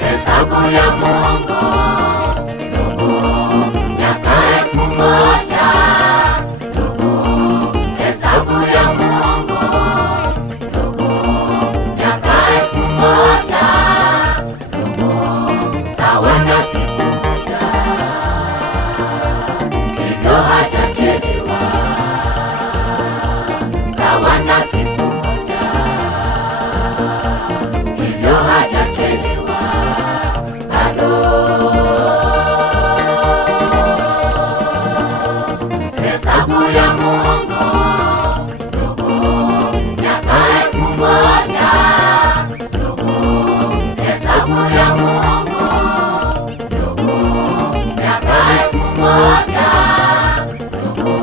Hesabu ya Mungu, ndugu, miaka 1000. Ndugu, hesabu ya Mungu, ndugu, miaka 1000. Ndugu, sawa na siku moja, hivyo hajachelewa. Sawa na siku moja, hivyo hajachelewa. Hesabu ya Mungu, ndugu, miaka 1000. Ndugu, hesabu ya Mungu, ndugu, miaka 1000. Ndugu,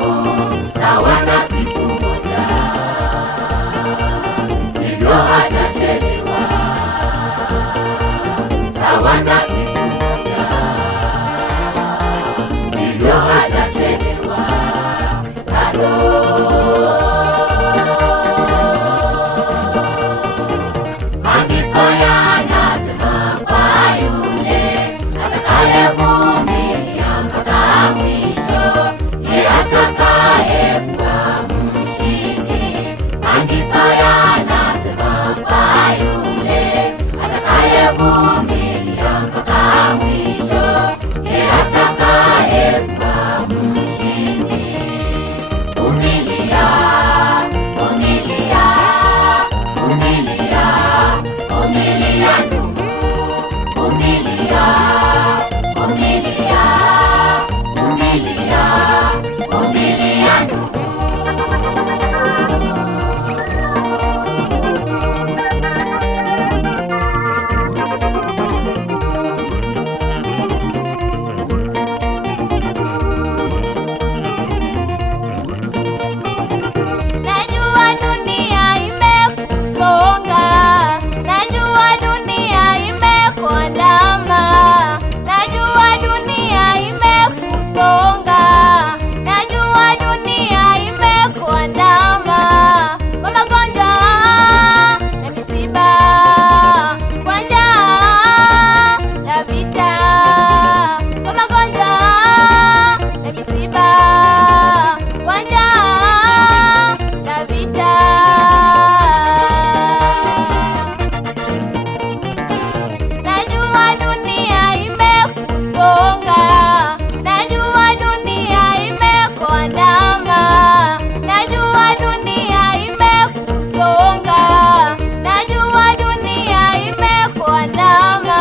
sawa na siku moja, hivyo hajachelewa. Sawa na siku moja, hivyo hajachelewa. Maandiko yanasema kwa yule atakayevumilia mpaka mwisho, yeye atakayekuwa mshindi. Maandiko yanasema kwa yule atakayevumilia mpaka mwisho, yeye atakayekuwa mshindi. Vumilia, vumilia, vumilia, vumilia ndugu, vumilia, vumilia, vumilia, vumilia ndugu. Najua dunia imekusonga, najua dunia imekuandama, najua dunia imekusonga, najua dunia imekuandama, kwa magonjwa na misiba, kwa njaa na vita, kwa magonjwa na misiba, kwa njaa na vita. Najua dunia imekusonga, najua dunia imekuandama, najua dunia imekusonga, najua dunia imekuandama,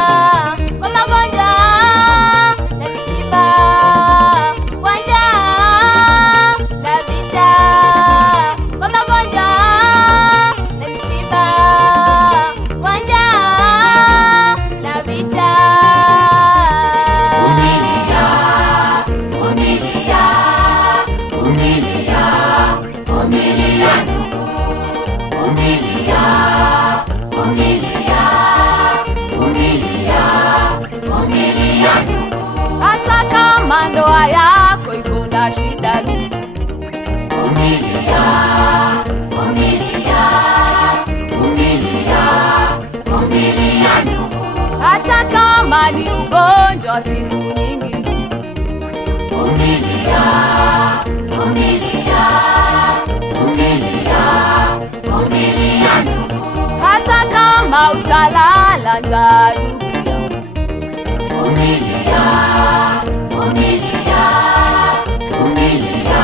kwa magonjwa na misiba, kwa njaa na vita, kwa magonjwa na misiba, kwa njaa na vita. Vumilia, vumilia, vumilia, vumilia ndugu, vumilia, vumilia, vumilia, vumilia ndugu. Hata kama ndoa yako iko na shida, Vumilia, vumilia, vumilia, vumilia ndugu, hata kama ni ugonjwa siku nyingi, vumilia, vumilia, vumilia, vumilia ndugu, hata kama utalala njaa ndugu yangu, vumilia, vumilia, vumilia,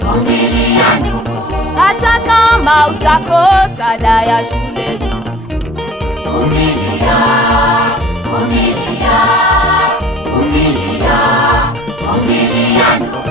vumilia ndugu, hata kama utakosa ada ya shule, vumilia, vumilia, vumilia, vumilia ndugu.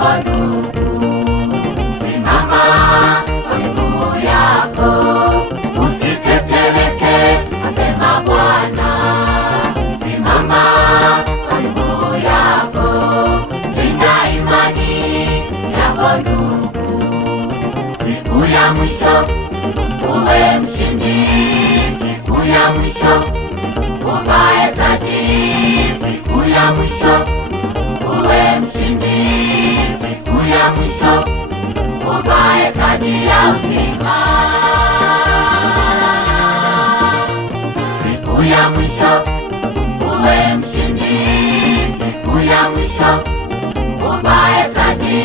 yako ndugu, simama kwa miguu yako, usiteteleke, asema Bwana. Simama kwa miguu yako, linda imani yako ndugu, siku ya mwisho uwe mshindi, siku ya mwisho uvae taji, siku ya mwisho uwe mshindi, siku ya mwisho uvae taji ya uzima, siku ya mwisho uwe mshindi, siku ya mwisho uvae taji